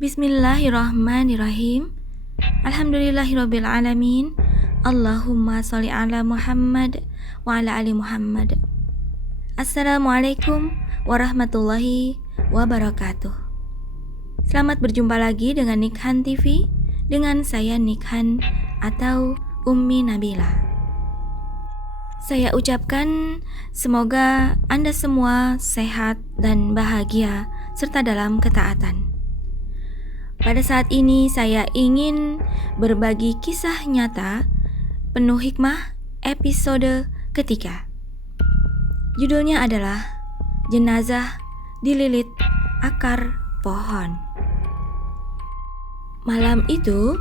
Bismillahirrahmanirrahim. Alhamdulillahirabbil alamin. Allahumma sholli ala Muhammad wa ala ali Muhammad. Assalamualaikum warahmatullahi wabarakatuh. Selamat berjumpa lagi dengan Nikhan TV, dengan saya Nikhan atau Ummi Nabila. Saya ucapkan semoga Anda semua sehat dan bahagia serta dalam ketaatan. Pada saat ini saya ingin berbagi kisah nyata penuh hikmah episode ketiga. Judulnya adalah Jenazah Dililit Akar Pohon. Malam itu,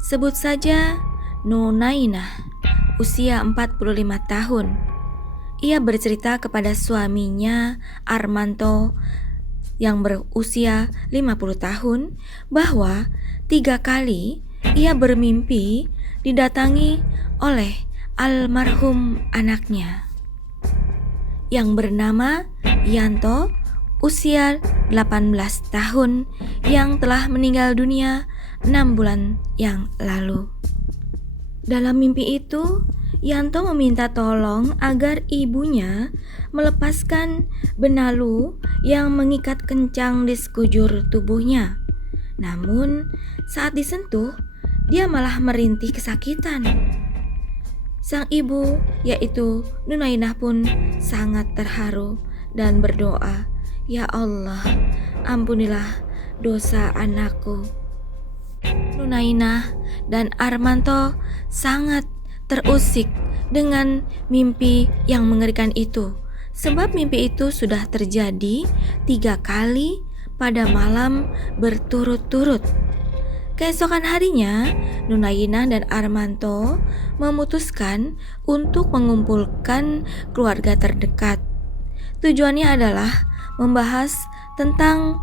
sebut saja Nunainah, usia 45 tahun. Ia bercerita kepada suaminya Armanto yang berusia 50 tahun bahwa 3 kali ia bermimpi didatangi oleh almarhum anaknya yang bernama Yanto, usia 18 tahun, yang telah meninggal dunia 6 bulan yang lalu. Dalam mimpi itu, Yanto meminta tolong agar ibunya melepaskan benalu yang mengikat kencang di sekujur tubuhnya. Namun, saat disentuh, dia malah merintih kesakitan. Sang ibu, yaitu Nunainah, pun sangat terharu dan berdoa, "Ya Allah, ampunilah dosa anakku." Nunainah dan Armanto sangat terusik dengan mimpi yang mengerikan itu, sebab mimpi itu sudah terjadi 3 kali pada malam berturut-turut. Keesokan harinya, Nunainah dan Armanto memutuskan untuk mengumpulkan keluarga terdekat. Tujuannya adalah membahas tentang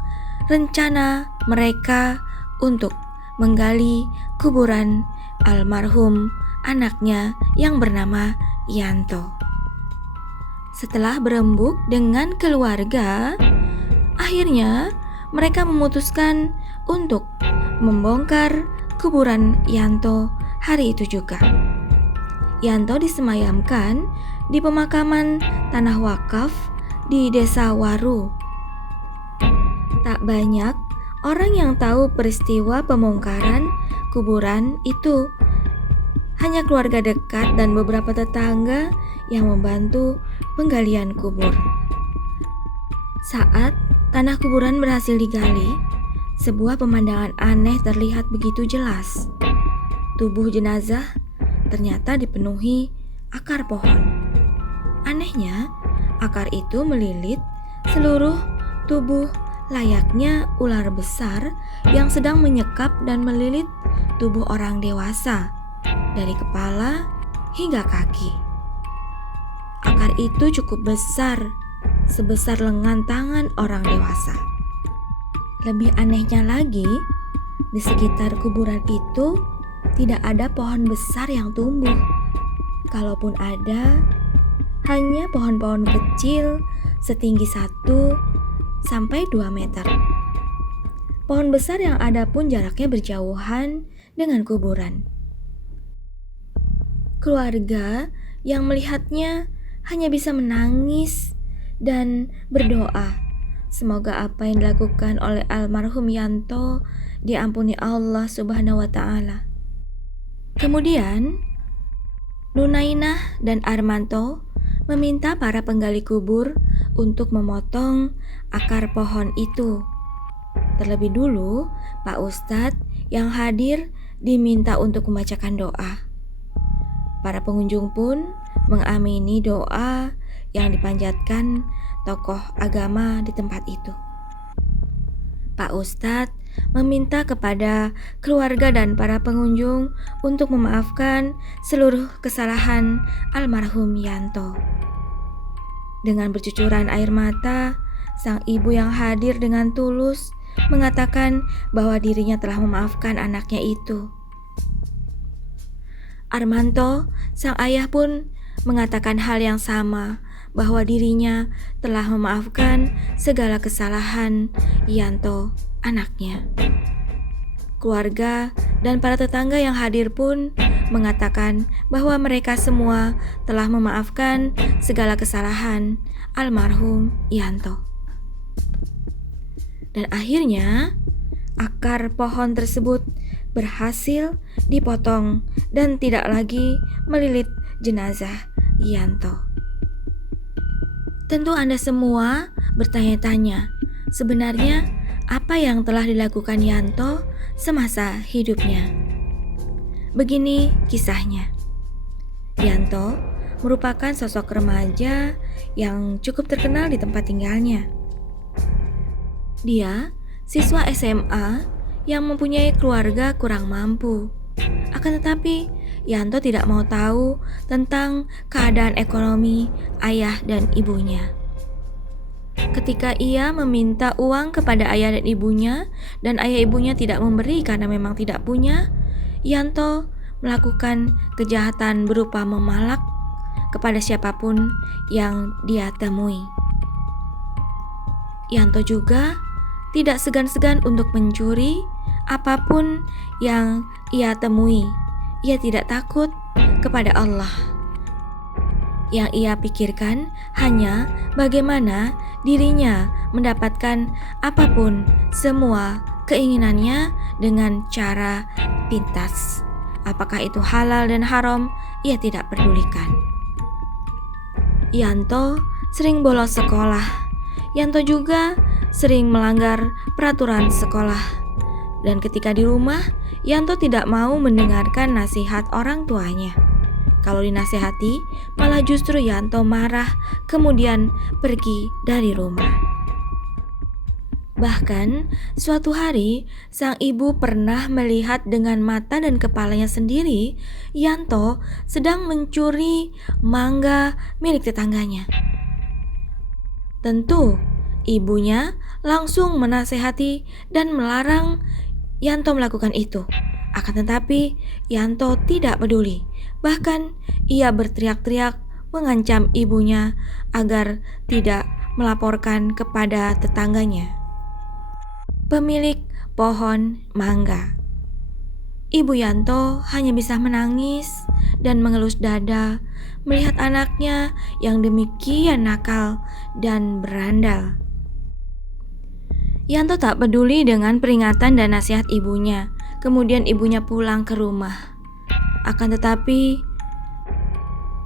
rencana mereka untuk menggali kuburan almarhum anaknya yang bernama Yanto. Setelah berembuk dengan keluarga, akhirnya mereka memutuskan untuk membongkar kuburan Yanto hari itu juga. Yanto disemayamkan di pemakaman tanah wakaf di Desa Waru. Tak banyak orang yang tahu peristiwa pembongkaran kuburan itu. Hanya keluarga dekat dan beberapa tetangga yang membantu penggalian kubur. Saat tanah kuburan berhasil digali, sebuah pemandangan aneh terlihat begitu jelas. Tubuh jenazah ternyata dipenuhi akar pohon. Anehnya, akar itu melilit seluruh tubuh layaknya ular besar yang sedang menyekap dan melilit tubuh orang dewasa, dari kepala hingga kaki. Akar itu cukup besar, sebesar lengan tangan orang dewasa. Lebih anehnya lagi, di sekitar kuburan itu tidak ada pohon besar yang tumbuh. Kalaupun ada, hanya pohon-pohon kecil setinggi 1 sampai 2 meter. Pohon besar yang ada pun jaraknya berjauhan dengan kuburan. Keluarga yang melihatnya hanya bisa menangis dan berdoa, semoga apa yang dilakukan oleh almarhum Yanto diampuni Allah Subhanahu wa Ta'ala. Kemudian, Nunainah dan Armanto meminta para penggali kubur untuk memotong akar pohon itu. Terlebih dulu, Pak Ustadz yang hadir diminta untuk membacakan doa. Para pengunjung pun mengamini doa yang dipanjatkan tokoh agama di tempat itu. Pak Ustadz meminta kepada keluarga dan para pengunjung untuk memaafkan seluruh kesalahan almarhum Yanto. Dengan bercucuran air mata, sang ibu yang hadir dengan tulus mengatakan bahwa dirinya telah memaafkan anaknya itu. Armanto, sang ayah, pun mengatakan hal yang sama, bahwa dirinya telah memaafkan segala kesalahan Yanto, anaknya. Keluarga dan para tetangga yang hadir pun mengatakan bahwa mereka semua telah memaafkan segala kesalahan almarhum Yanto. Dan akhirnya akar pohon tersebut berhasil dipotong dan tidak lagi melilit jenazah Yanto. Tentu Anda semua bertanya-tanya, sebenarnya apa yang telah dilakukan Yanto semasa hidupnya? Begini kisahnya. Yanto merupakan sosok remaja yang cukup terkenal di tempat tinggalnya. Dia siswa SMA yang mempunyai keluarga kurang mampu. Akan tetapi, Yanto tidak mau tahu tentang keadaan ekonomi ayah dan ibunya. Ketika ia meminta uang kepada ayah dan ibunya, dan ayah ibunya tidak memberi karena memang tidak punya, Yanto melakukan kejahatan berupa memalak kepada siapapun yang dia temui. Yanto juga tidak segan-segan untuk mencuri apapun yang ia temui. Ia tidak takut kepada Allah. Yang ia pikirkan hanya bagaimana dirinya mendapatkan apapun, semua keinginannya dengan cara pintas. Apakah itu halal dan haram, ia tidak pedulikan. Yanto sering bolos sekolah. Yanto juga sering melanggar peraturan sekolah. Dan ketika di rumah, Yanto tidak mau mendengarkan nasihat orang tuanya. Kalau dinasihati, malah justru Yanto marah, kemudian pergi dari rumah. Bahkan, suatu hari, sang ibu pernah melihat dengan mata dan kepalanya sendiri, Yanto sedang mencuri mangga milik tetangganya. Tentu, ibunya langsung menasihati dan melarang Yanto melakukan itu. Akan tetapi, Yanto tidak peduli. Bahkan, ia berteriak-teriak mengancam ibunya agar tidak melaporkan kepada tetangganya, pemilik pohon mangga. Ibu Yanto hanya bisa menangis dan mengelus dada melihat anaknya yang demikian nakal dan berandal. Yanto tak peduli dengan peringatan dan nasihat ibunya. Kemudian ibunya pulang ke rumah. Akan tetapi,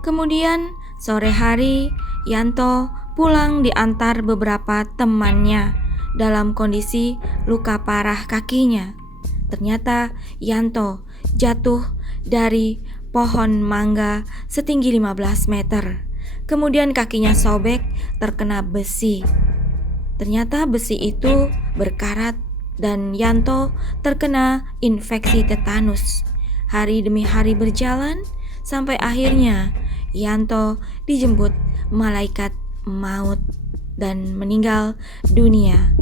kemudian sore hari Yanto pulang diantar beberapa temannya dalam kondisi luka parah kakinya. Ternyata Yanto jatuh dari pohon mangga setinggi 15 meter. Kemudian kakinya sobek terkena besi. Ternyata besi itu berkarat dan Yanto terkena infeksi tetanus. Hari demi hari berjalan sampai akhirnya Yanto dijemput malaikat maut dan meninggal dunia